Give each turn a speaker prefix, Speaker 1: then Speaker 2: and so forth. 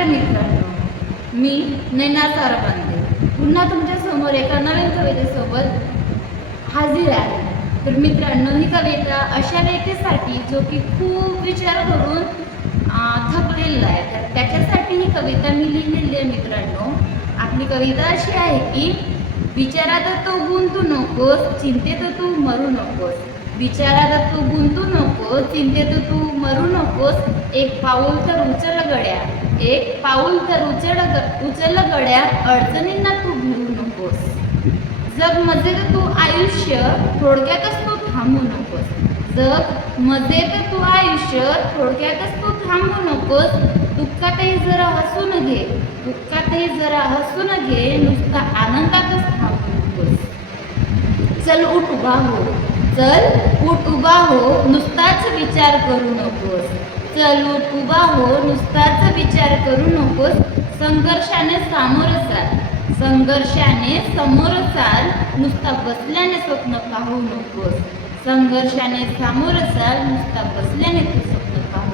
Speaker 1: नमस्कार मित्रांनो. मी नैना सारबांदे पुन्हा तुमच्यासमोर एका नवीन कवितेसोबत हाजीर आहे. तर मित्रांनो ही कविता अशा व्यक्तीसाठी जो की खूप विचार करून थकलेला आहे. तर त्याच्यासाठी ही कविता मी लिहिलेली आहे मित्रांनो. आपली कविता अशी आहे की विचारात तू गुंतू नकोस चिंतेत तू मरू नकोस. विचारात तू गुंतू नकोस चिंतेत तू मरू नकोस. एक पाऊल तर उचल गड्या. एक पाऊल तर उचल ग- उचल गड्या. अडचणींना तू भिवू नकोस. जग मजेत तू आयुष्य थोडक्यातच तू थांबू नकोस. जग मजेत तू आयुष्य थोडक्यातच तू थांबू नकोस. दुःखातही जरा हसून घे. दुःखातही जरा हसून घे. नुसता आनंदातच थांबू नकोस. चल उठ उभा हो. चल उठ उभा हो नुसताच विचार करू नकोस. चल उठ उभा हो नुसताच विचार करू नकोस. संघर्षाने सामोरं चाल. संघर्षाने समोर चाल. नुसता बसल्याने स्वप्न पाहू नकोस. संघर्षाने सामोरं चाल नुसता बसल्याने तू स्वप्न पाहू